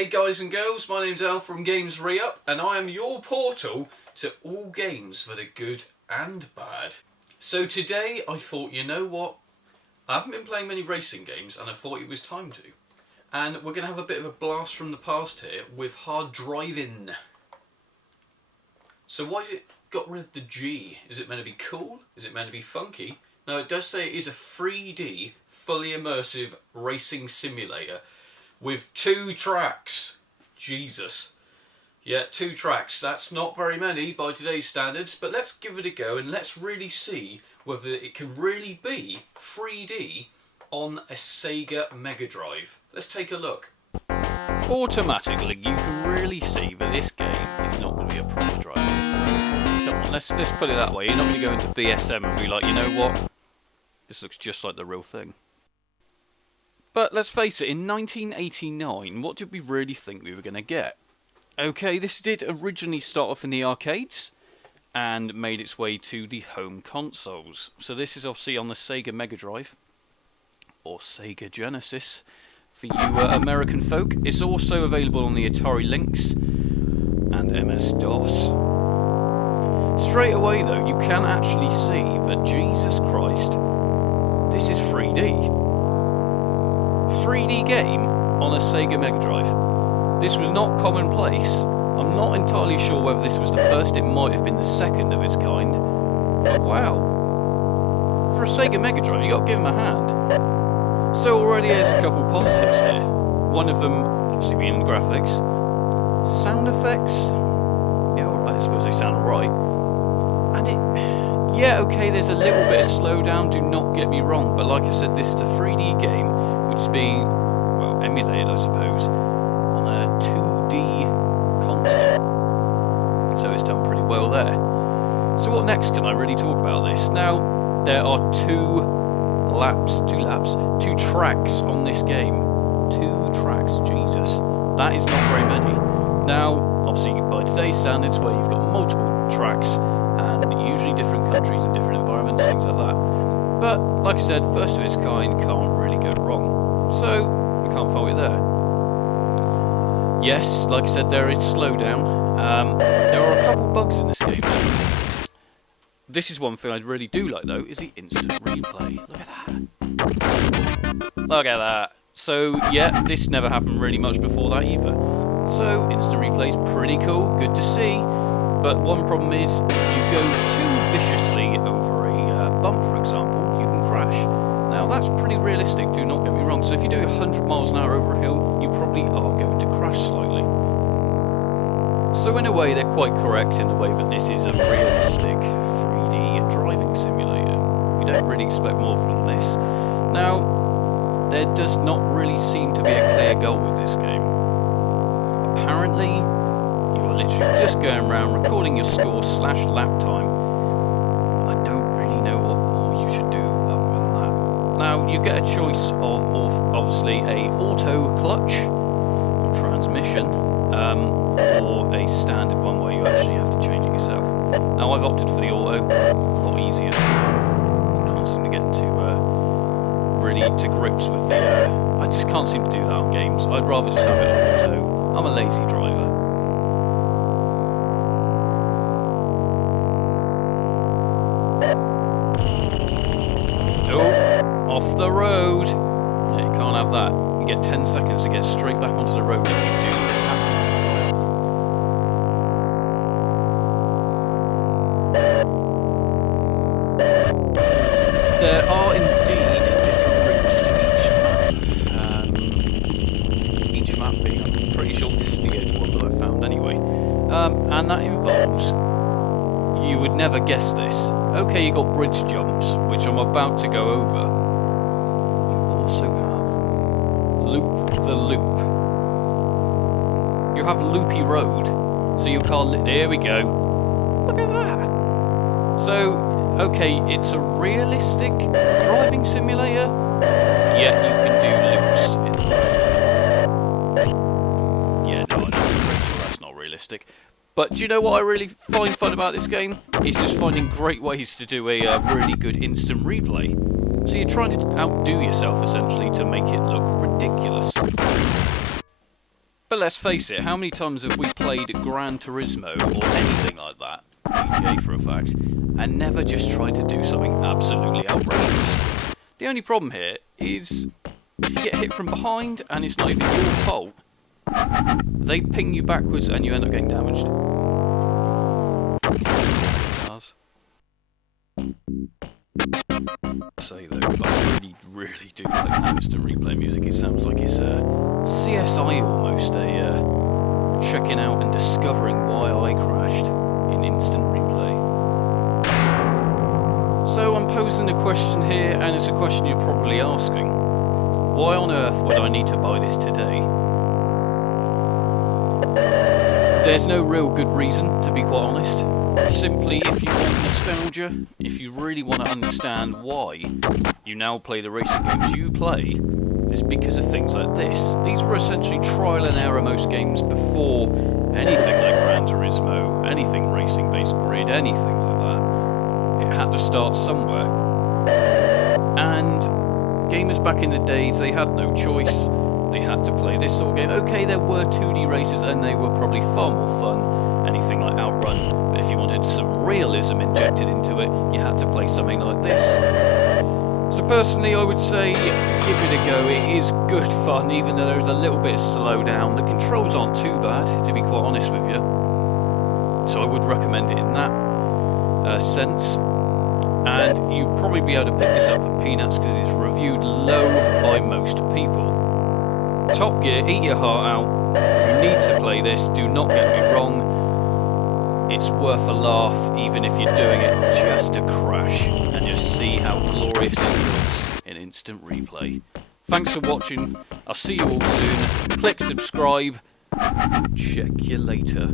Hey guys and girls, my name's Al from Games Re-Up, and I am your portal to all games for the good and bad. So today I thought, you know what, I haven't been playing many racing games and I thought it was time to. And we're going to have a bit of a blast from the past here with hard Drivin. So why has it got rid of the G? Is it meant to be cool? Is it meant to be funky? Now it does say it is a 3D, fully immersive racing simulator with 2 tracks. Jesus. Yeah, 2 tracks. That's not very many by today's standards, but let's give it a go and let's really see whether it can really be 3D on a Sega Mega Drive. Let's take a look. Automatically, you can really see that this game is not going to be a proper drive. Come on, let's put it that way. You're not going to go into BSM and be like, you know what? This looks just like the real thing. But let's face it, in 1989, what did we really think we were going to get? Okay, this did originally start off in the arcades and made its way to the home consoles. So this is obviously on the Sega Mega Drive, or Sega Genesis, for you American folk. It's also available on the Atari Lynx and MS-DOS. Straight away though, you can actually see that, Jesus Christ, this is 3D. 3D game on a Sega Mega Drive. This was not commonplace. I'm not entirely sure whether this was the first, it might have been the second of its kind. But wow. For a Sega Mega Drive, you got to give them a hand. So already there's a couple positives here. One of them, obviously being the graphics. Sound effects, yeah, alright, I suppose they sound alright. And it, yeah, okay, there's a little bit of slowdown, do not get me wrong, but like I said, this is a 3D game which is being, well, emulated, I suppose, on a 2D console. So it's done pretty well there. So what next can I really talk about this? Now, there are 2 tracks on this game. 2 tracks, Jesus. That is not very many. Now, obviously, by today's standards, where you've got multiple tracks, and usually different countries and different environments, things like that. But, like I said, first of its kind can't really go wrong. So, we can't fault it there. Yes, like I said, there is slowdown. There are a couple bugs in this game, though. This is one thing I really do like, though, is the instant replay. Look at that. Look at that. So, yeah, this never happened really much before that either. So, instant replay is pretty cool, good to see. But one problem is, if you go too viciously over a bump, for example, you can crash. Now, that's pretty realistic, do not get me wrong. So if you do 100 miles an hour over a hill, you probably are going to crash slightly. So in a way, they're quite correct in the way that this is a realistic 3D driving simulator. You don't really expect more from this. Now, there does not really seem to be a clear goal with this game. Apparently, you are literally just going around recording your score / lap time. I don't really know what more you should do other than that. Now, you get a choice of obviously a auto clutch or transmission, or a standard one where you actually have to change it yourself. Now, I've opted for the auto, a lot easier. Can't seem to get really to grips with the. I just can't seem to do that on games. I'd rather just have it on auto. I'm a lazy driver. Oh, off the road. Yeah, you can't have that. You get 10 seconds to get straight back onto the road if you do have to. There are indeed different routes to each map being, I'm pretty sure this is the only one that I found anyway. And that involves, you would never guess this. Okay, you got bridge jumps, which I'm about to go over. You also have loop the loop. You have loopy road, so your car. There we go. Look at that. So, okay, it's a realistic driving simulator. Yet you can do loops in the road. Yeah, no, I know that's not realistic. But do you know what I really find fun about this game? It's just finding great ways to do a really good instant replay. So you're trying to outdo yourself, essentially, to make it look ridiculous. But let's face it, how many times have we played Gran Turismo or anything like that, GTA for a fact, and never just tried to do something absolutely outrageous? The only problem here is if you get hit from behind and it's not even your fault, they ping you backwards and you end up getting damaged. Cars. Say though, I really do like the instant replay music. It sounds like it's CSI almost, checking out and discovering why I crashed in instant replay. So I'm posing a question here, and it's a question you're probably asking. Why on earth would I need to buy this today? There's no real good reason, to be quite honest. Simply, if you want nostalgia, if you really want to understand why you now play the racing games you play, it's because of things like this. These were essentially trial and error most games before anything like Gran Turismo, anything racing-based grid, anything like that. It had to start somewhere. And gamers back in the days, they had no choice. They had to play this sort of game. Okay, there were 2D races and they were probably far more fun, anything like Outrun. But if you wanted some realism injected into it, you had to play something like this. So personally, I would say give it a go. It is good fun, even though there's a little bit of slowdown. The controls aren't too bad, to be quite honest with you. So I would recommend it in that sense. And you'd probably be able to pick this up for peanuts because it's reviewed low by most people. Top Gear, eat your heart out. You need to play this, do not get me wrong. It's worth a laugh, even if you're doing it just to crash and just see how glorious it looks in instant replay. Thanks for watching. I'll see you all soon. Click subscribe. Check you later.